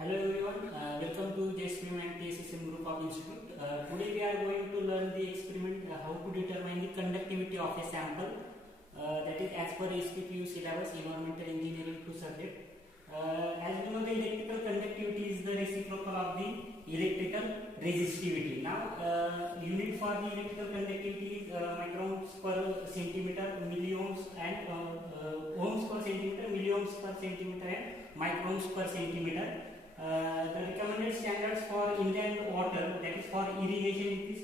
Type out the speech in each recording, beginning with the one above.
Hello everyone, welcome to JSPM and TSSM group of institute. Today we are going to learn the experiment how to determine the conductivity of a sample that is as per SPPU syllabus environmental engineering 2 subject. As we know, the electrical conductivity is the reciprocal of the electrical resistivity. Now unit for the electrical conductivity is microns per centimeter, milliohms and ohms per centimeter, milliohms per centimeter and microns per centimeter. The recommended standards for inland water, that is for irrigation, it is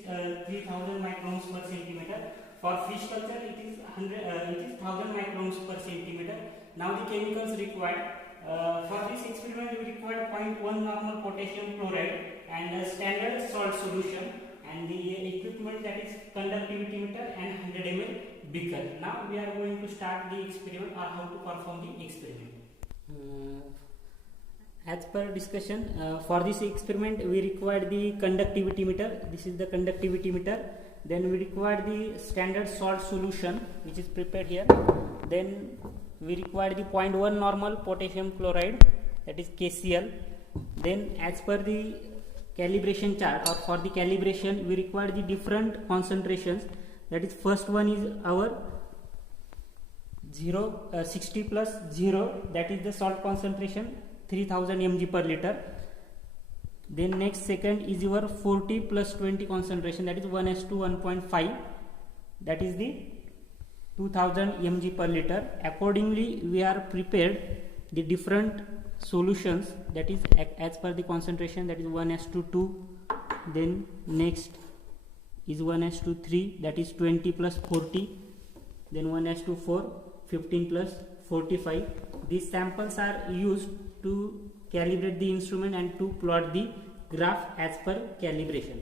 3000 microns per centimeter. For fish culture, it is 1000 microns per centimeter. Now the chemicals required for this experiment, we require 0.1 normal potassium chloride and a standard salt solution, and the equipment, that is conductivity meter and 100 ml beaker. Now we are going to start the experiment or how to perform the experiment. As per discussion, for this experiment we required the conductivity meter. This is the conductivity meter. Then we required the standard salt solution, which is prepared here. Then we required the 0.1 normal potassium chloride, that is KCl. Then as per the calibration chart, or for the calibration, we required the different concentrations. That is, first one is our 60 plus 0, that is the salt concentration, 3000 mg per liter. Then next second is your 40 plus 20 concentration, that is 1:1.5, that is the 2000 mg per liter. Accordingly we are prepared the different solutions, that is as per the concentration, that is 1:2. Then next is 1:3, that is 20 plus 40. Then 1:4, 15 plus 45. These samples are used to calibrate the instrument and to plot the graph as per calibration.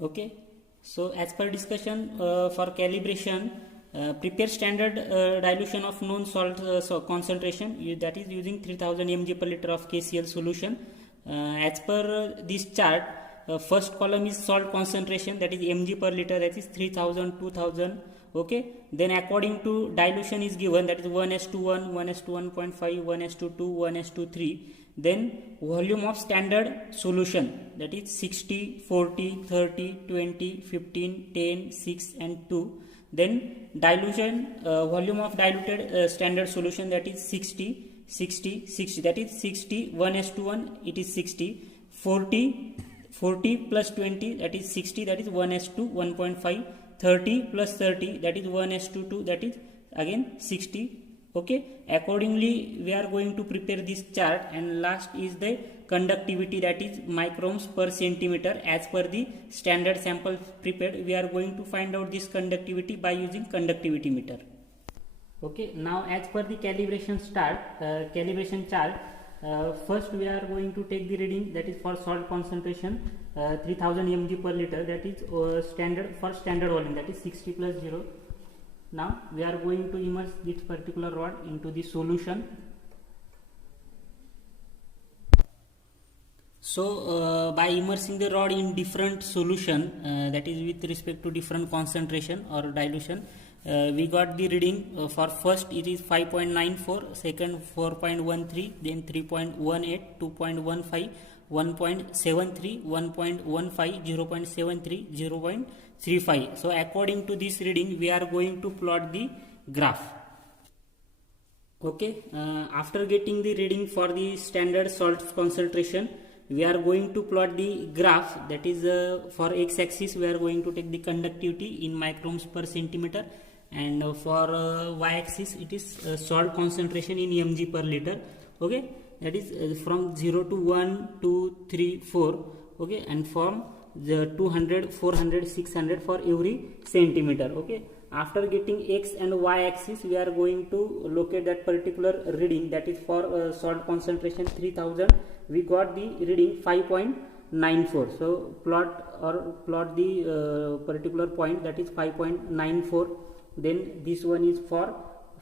Okay, so as per discussion, for calibration, prepare standard dilution of known salt concentration, that is using 3000 mg per liter of KCl solution. As per this chart, first column is salt concentration, that is mg per liter, that is 3000, 2000. Okay, then according to dilution is given, that is 1:1, 1:1.5, 1:2, 1:3. Then volume of standard solution, that is 60, 40, 30, 20, 15, 10, 6 and 2. Then dilution, volume of diluted standard solution, that is 60, 60, 60, that is 60, 1:1, it is 60, 40 plus 20, that is 60, that is 1:1.5, 30 plus 30, that is 1:2, that is again 60. Okay, accordingly we are going to prepare this chart, and last is the conductivity, that is microns per centimeter. As per the standard sample prepared, we are going to find out this conductivity by using conductivity meter. Okay, now as per the calibration chart, first we are going to take the reading, that is for salt concentration, 3000 mg per liter, that is standard volume, that is 60 plus 0. Now we are going to immerse this particular rod into the solution. So by immersing the rod in different solution, that is with respect to different concentration or dilution, we got the reading. For first it is 5.94, second 4.13, then 3.18, 2.15, 1.73, 1.15, 0.73, 0.35. So according to this reading, we are going to plot the graph. Okay, after getting the reading for the standard salt concentration, we are going to plot the graph, that is for x-axis we are going to take the conductivity in microns per centimeter, and for y-axis it is salt concentration in mg per liter. Okay, that is from 0 to 1, 2, 3, 4. Okay, and from the 200, 400, 600 for every centimeter. Okay, after getting x and y axis, we are going to locate that particular reading, that is for salt concentration 3000, we got the reading 5.94. so plot the particular point, that is 5.94. then this one is for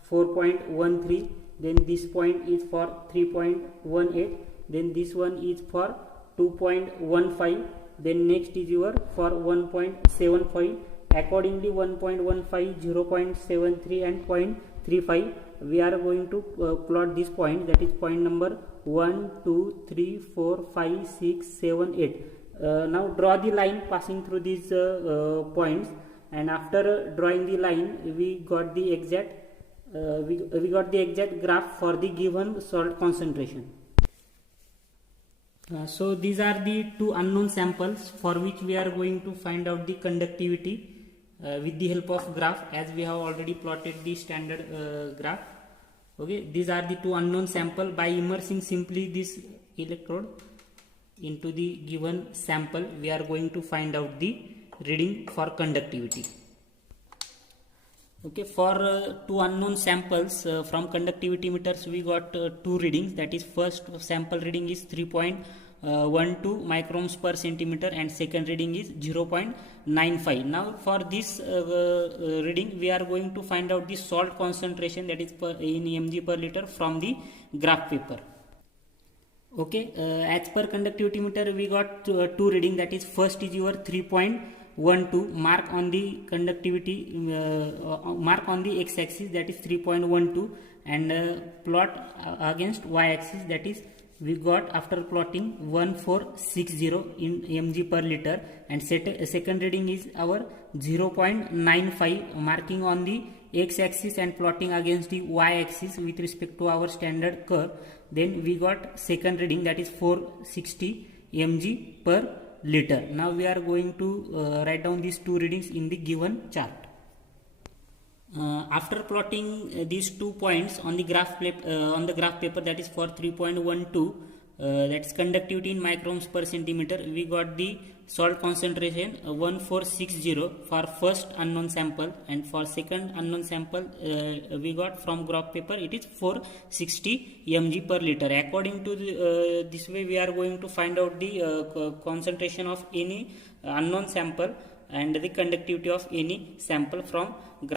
4.13, then this point is for 3.18, then this one is for 2.15, then next is your for 1.75. accordingly 1.15, 0.73 and 35. We are going to plot this point, that is point number 1, 2, 3, 4, 5, 6, 7, 8. Now draw the line passing through these points, and after drawing the line we got the exact we got the exact graph for the given salt concentration. So these are the two unknown samples for which we are going to find out the conductivity with the help of graph, as we have already plotted the standard graph. Okay, these are the two unknown sample. By immersing simply this electrode into the given sample, we are going to find out the reading for conductivity. Okay, for two unknown samples from conductivity meters we got two readings. That is, first sample reading is 3.12 microns per centimeter and second reading is 0.95. Now for this reading we are going to find out the salt concentration, that is in mg per liter, from the graph paper. Okay, as per conductivity meter we got two reading. That is, first is your 3.12, mark on the conductivity, mark on the x-axis, that is 3.12, and plot against y-axis, that is we got after plotting 1460 in mg per liter, and second reading is our 0.95, marking on the x-axis and plotting against the y-axis with respect to our standard curve. Then we got second reading, that is 460 mg per liter. Now we are going to write down these two readings in the given chart. After plotting these 2 points on the graph paper, that is for 3.12, that's conductivity in microns per centimeter, we got the salt concentration 1460 for first unknown sample, and for second unknown sample we got from graph paper, it is 460 mg per liter. According to this way we are going to find out the concentration of any unknown sample and the conductivity of any sample from graph.